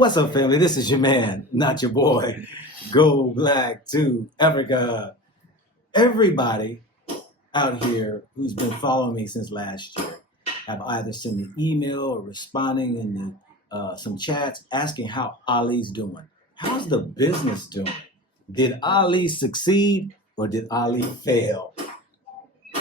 What's up, family? This is your man, not your boy. Go Black to Africa. Everybody out here who's been following me since last year have either sent me email or responding in some chats asking how Ali's doing. How's the business doing? Did Ali succeed or did Ali fail?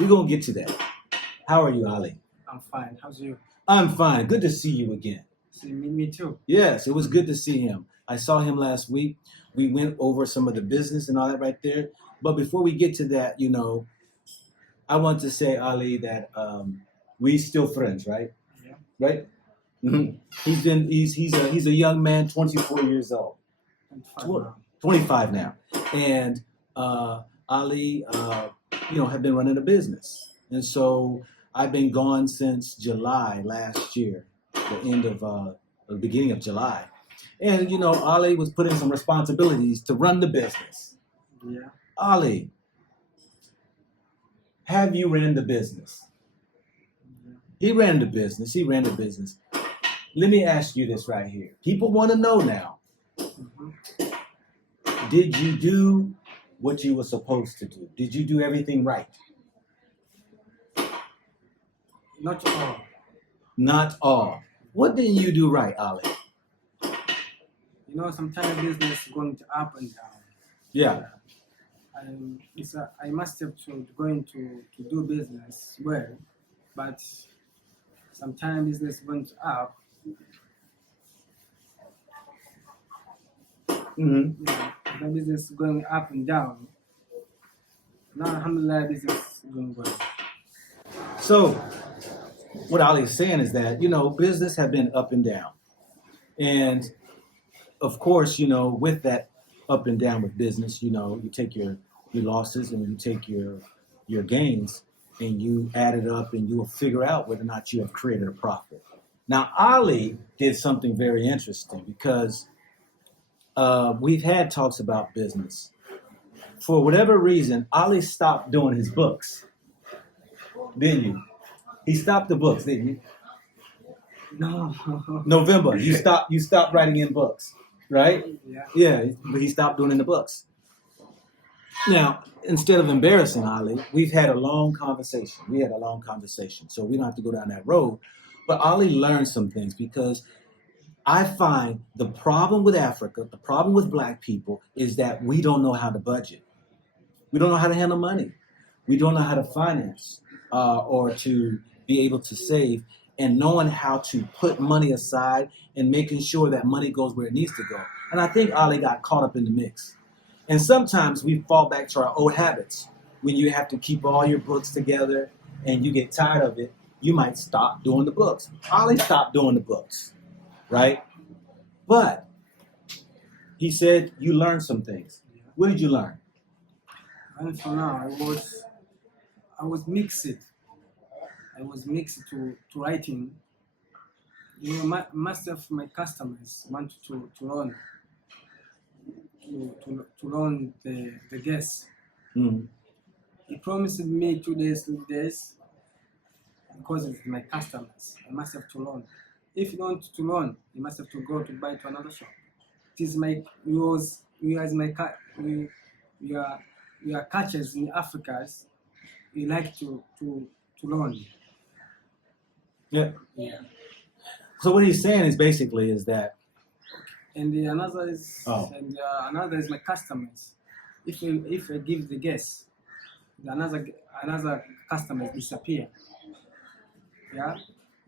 We're going to get to that. How are you, Ali? I'm fine. How's you? I'm fine. Good to see you again. Me too. Yes, it was good to see him. I saw him last week. We went over some of the business and all that right there. But before we get to that, I want to say, Ali, that we still friends, right? Yeah. Right? Mm-hmm. He's a young man, 24 years old. 25 now. And Ali, have been running a business. And so I've been gone since July last year, the beginning of July. And, Ali was put in some responsibilities to run the business. Yeah. Ali, have you ran the business? Yeah. He ran the business. Let me ask you this right here. People want to know now. Mm-hmm. Did you do what you were supposed to do? Did you do everything right? Not all. Not all. What didn't you do right, Ali? Sometimes business going up and down. Yeah. I must have to going to do business well, but sometimes business going up. Mm-hmm. Yeah, the business going up and down. Now, alhamdulillah, business is going well. So, what Ali is saying is that, business have been up and down. And, of course, with that up and down with business, you take your losses and you take your gains and you add it up and you will figure out whether or not you have created a profit. Now, Ali did something very interesting because we've had talks about business. For whatever reason, Ali stopped doing his books. Didn't you? He stopped the books, didn't you? No. November, you stopped writing in books, right? Yeah. Yeah, but he stopped doing in the books. Now, instead of embarrassing Ali, we've had a long conversation. So we don't have to go down that road. But Ali learned some things because I find the problem with Africa, the problem with Black people is that we don't know how to budget. We don't know how to handle money. We don't know how to finance or to be able to save, and knowing how to put money aside and making sure that money goes where it needs to go. And I think Ali got caught up in the mix. And sometimes we fall back to our old habits. When you have to keep all your books together and you get tired of it, you might stop doing the books. Ali stopped doing the books, right? But he said you learned some things. What did you learn? And for now, I was mixed. I was mixed to writing. Most of my customers want to learn to learn the guests. Mm-hmm. He promised me 2 days, 3 days, because it's my customers. I must have to learn. If you want to learn, you must have to go to buy to another shop. It is you are catchers in Africa. You like to learn. Yeah. Yeah. So what he's saying is basically is that. And another is my customers. If I give the guest, another customer disappear. Yeah.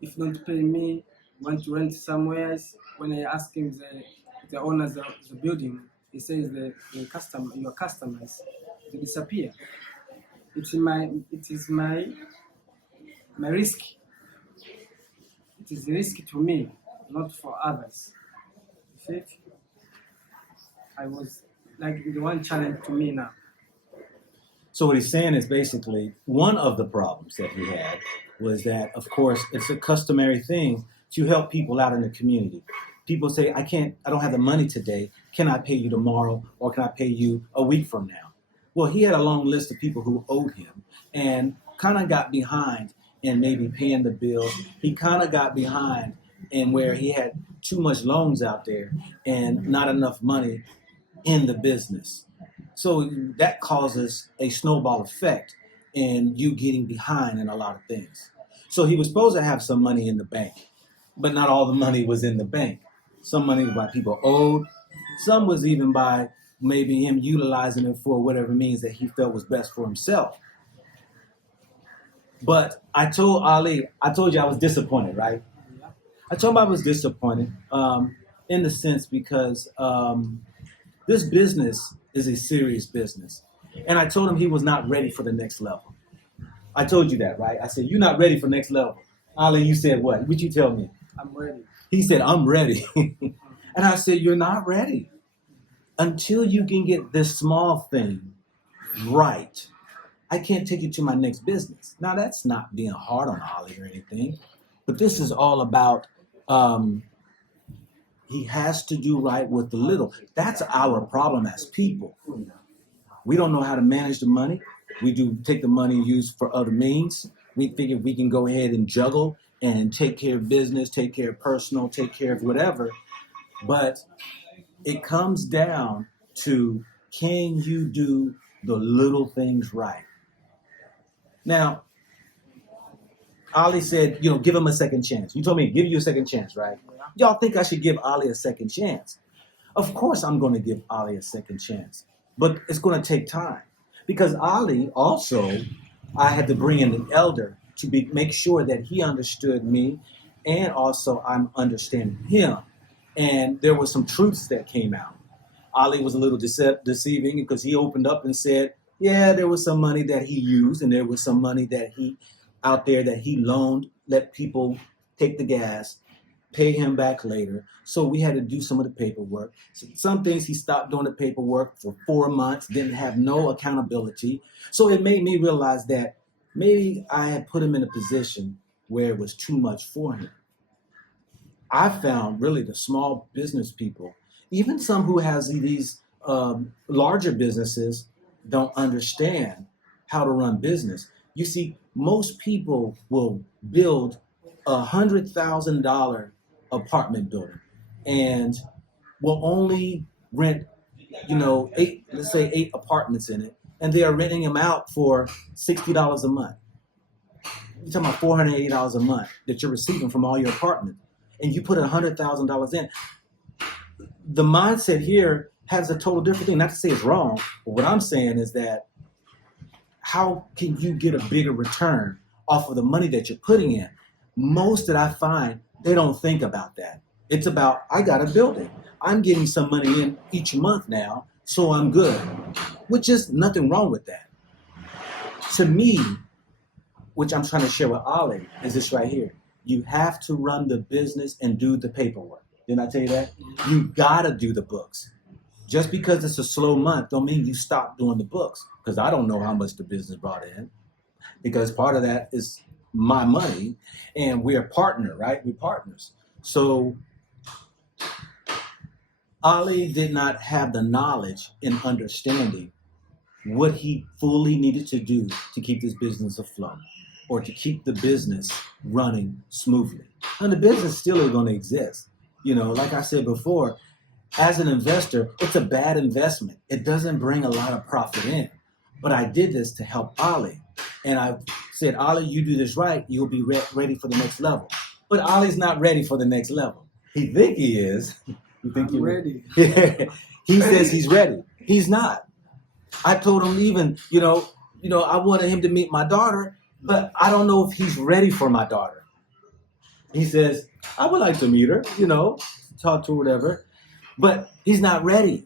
If you don't pay me, want to rent somewhere else. When I ask him the owners of the building, he says your customers they disappear. It is my risk. It is a risk to me, not for others. You see? I was like the one challenge to me now. So what he's saying is basically one of the problems that he had was that, of course, it's a customary thing to help people out in the community. People say, I don't have the money today. Can I pay you tomorrow? Or can I pay you a week from now? Well, he had a long list of people who owed him and kind of got behind in maybe paying the bills. He kind of got behind and where he had too much loans out there and not enough money in the business. So that causes a snowball effect and you getting behind in a lot of things. So he was supposed to have some money in the bank, but not all the money was in the bank. Some money was by people owed. Some was even by maybe him utilizing it for whatever means that he felt was best for himself. But I told Ali, I told you I was disappointed, right? I told him I was disappointed in the sense because this business is a serious business. And I told him he was not ready for the next level. I told you that, right? I said, you're not ready for next level. Ali, you said what? What'd you tell me? I'm ready. He said, I'm ready. And I said, you're not ready. Until you can get this small thing right, I can't take you to my next business. Now, that's not being hard on Ali or anything, but this is all about he has to do right with the little. That's our problem as people. We don't know how to manage the money. We do take the money and use for other means. We figure we can go ahead and juggle and take care of business, take care of personal, take care of whatever. But it comes down to, can you do the little things right? Now, Ali said, give him a second chance. You told me, give you a second chance, right? Y'all think I should give Ali a second chance? Of course I'm going to give Ali a second chance. But it's going to take time. Because Ali also, I had to bring in an elder to make sure that he understood me, and also I'm understanding him. And there were some truths that came out. Ali was a little deceiving because he opened up and said, yeah, there was some money that he used, and there was some money that he out there that he loaned, let people take the gas, pay him back later. So we had to do some of the paperwork. So some things he stopped doing the paperwork for 4 months, didn't have no accountability. So it made me realize that maybe I had put him in a position where it was too much for him. I found really the small business people, even some who has these larger businesses, don't understand how to run business. You see, most people will build $100,000 apartment building and will only rent, let's say 8 apartments in it, and they are renting them out for $60 a month. You're talking about $480 a month that you're receiving from all your apartments, and you put $100,000 in. The mindset here has a total different thing. Not to say it's wrong, but what I'm saying is that how can you get a bigger return off of the money that you're putting in? Most that I find, they don't think about that. It's about, I got a building. I'm getting some money in each month now, so I'm good. Which is nothing wrong with that. To me, which I'm trying to share with Ali, is this right here. You have to run the business and do the paperwork. Didn't I tell you that? You gotta do the books. Just because it's a slow month don't mean you stop doing the books, because I don't know how much the business brought in, because part of that is my money, and we're a partner, right? We're partners. So Ali did not have the knowledge and understanding what he fully needed to do to keep this business afloat or to keep the business running smoothly. And the business still is going to exist. Like I said before, as an investor, it's a bad investment. It doesn't bring a lot of profit in. But I did this to help Ali. And I said, Ali, you do this right, you'll be ready for the next level. But Ali's not ready for the next level. He think he is. You think he's ready? He says he's ready. He's not. I told him even, I wanted him to meet my daughter, but I don't know if he's ready for my daughter. He says, I would like to meet her, talk to her, whatever. But he's not ready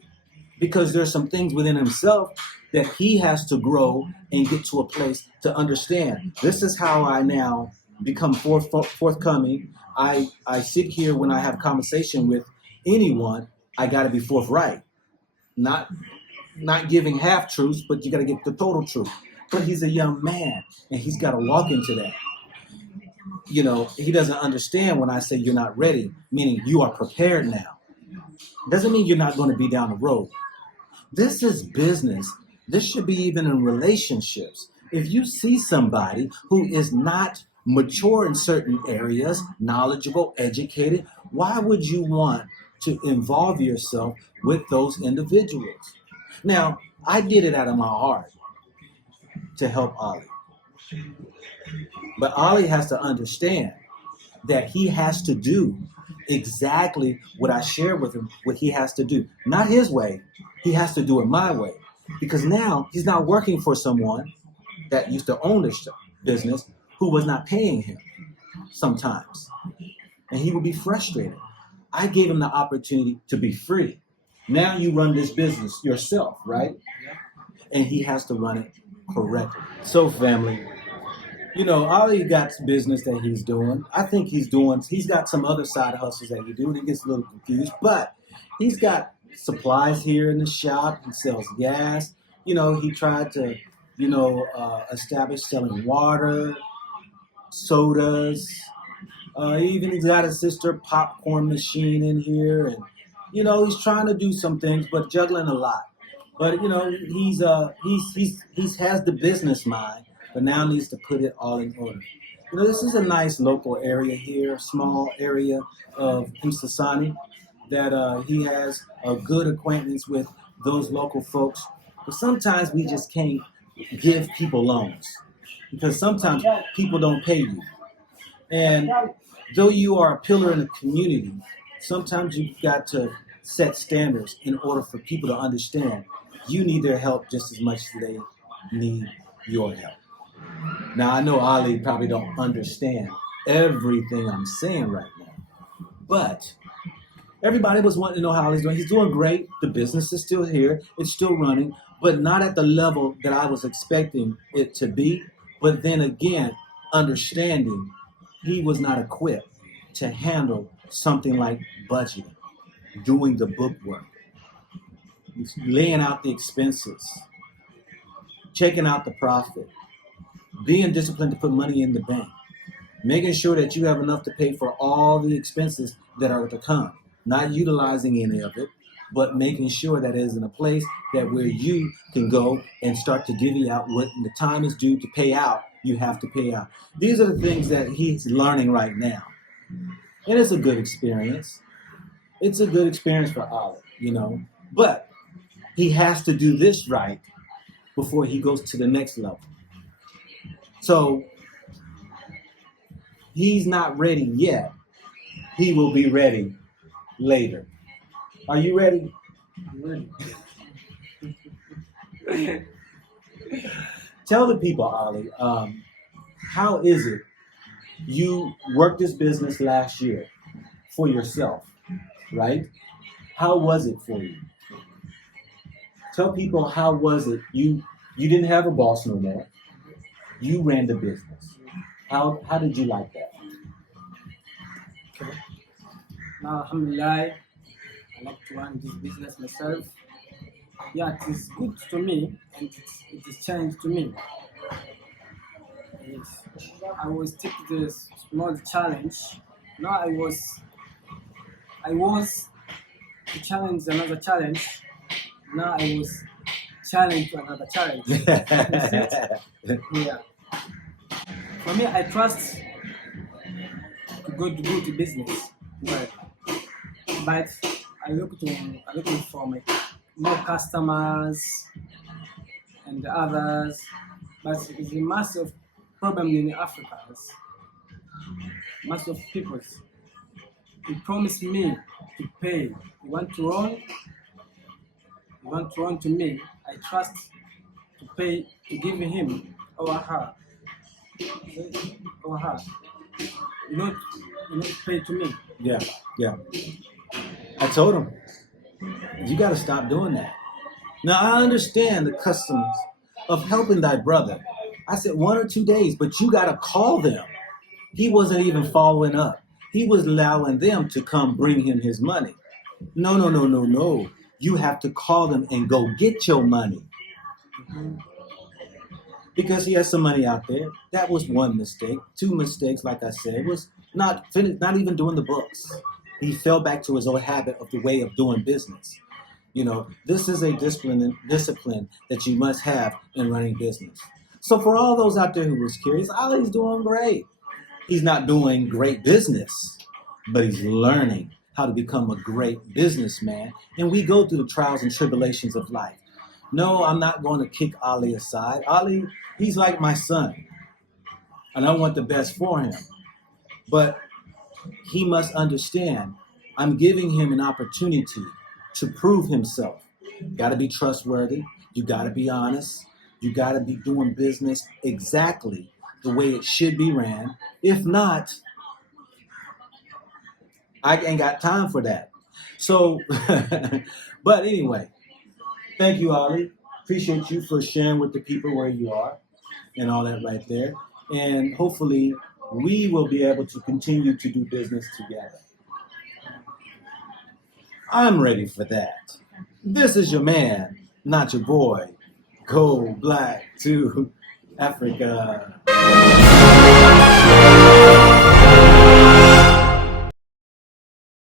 because there's some things within himself that he has to grow and get to a place to understand. This is how I now become forthcoming. I sit here when I have conversation with anyone, I got to be forthright. Not giving half truths, but you got to get the total truth. But he's a young man, and he's got to walk into that. He doesn't understand when I say you're not ready, meaning you are prepared now. Doesn't mean you're not going to be down the road. This is business. This should be even in relationships. If you see somebody who is not mature in certain areas, knowledgeable, educated. Why would you want to involve yourself with those individuals? Now, I did it out of my heart to help Ollie. But Ollie has to understand that he has to do exactly what I shared with him, what he has to do. Not his way, he has to do it my way. Because now he's not working for someone that used to own this business who was not paying him sometimes. And he would be frustrated. I gave him the opportunity to be free. Now you run this business yourself, right? And he has to run it correctly. So family, Ollie got business that he's doing. I think he's got some other side hustles that he do, and he gets a little confused, but he's got supplies here in the shop. He sells gas. He tried to, establish selling water, sodas. He's got a sister popcorn machine in here, and he's trying to do some things, but juggling a lot. But he's has the business mind, but now needs to put it all in order. This is a nice local area here, small area of Msasani, that he has a good acquaintance with those local folks. But sometimes we just can't give people loans because sometimes people don't pay you. And though you are a pillar in the community, sometimes you've got to set standards in order for people to understand you need their help just as much as they need your help. Now, I know Ali probably don't understand everything I'm saying right now, but everybody was wanting to know how he's doing. He's doing great. The business is still here. It's still running, but not at the level that I was expecting it to be. But then again, understanding he was not equipped to handle something like budgeting, doing the bookwork, laying out the expenses, checking out the profit, being disciplined to put money in the bank, making sure that you have enough to pay for all the expenses that are to come, not utilizing any of it, but making sure that it is in a place that where you can go and start to divvy out when the time is due to pay out, you have to pay out. These are the things that he's learning right now. And it's a good experience. It's a good experience for Olive, But he has to do this right before he goes to the next level. So he's not ready yet. He will be ready later. Are you ready? I'm ready. Tell the people, Ollie, how is it you worked this business last year for yourself, right? How was it for you? Tell people how was it? You didn't have a boss no more. You ran the business. How did you like that? Okay. Now, alhamdulillah, I like to run this business myself. Yeah, it is good to me and it is challenge to me. I was taking this small challenge. Now I was to challenge another challenge. Now I was challenged to another challenge. Yeah. For me, I trust to go to business, but I looking for more customers and others. But it's a massive problem in Africa. Massive people. He promised me to pay. You want to run to me. I trust to pay, to give him or her. Or her. You not pay to me. Yeah. I told him, you got to stop doing that. Now, I understand the customs of helping thy brother. I said 1 or 2 days, but you got to call them. He wasn't even following up. He was allowing them to come bring him his money. No. You have to call them and go get your money. Mm-hmm. Because he has some money out there. That was one mistake. 2 mistakes, like I said, was not even doing the books. He fell back to his old habit of the way of doing business. This is a discipline that you must have in running business. So for all those out there who was curious, Ollie's doing great. He's not doing great business, but he's learning how to become a great businessman. And we go through the trials and tribulations of life. No, I'm not going to kick Ali aside. Ali, he's like my son, and I want the best for him. But he must understand I'm giving him an opportunity to prove himself. You got to be trustworthy. You got to be honest. You got to be doing business exactly the way it should be ran. If not, I ain't got time for that. So, but anyway, thank you, Ali. Appreciate you for sharing with the people where you are and all that right there. And hopefully we will be able to continue to do business together. I'm ready for that. This is your man, not your boy. Go black to Africa.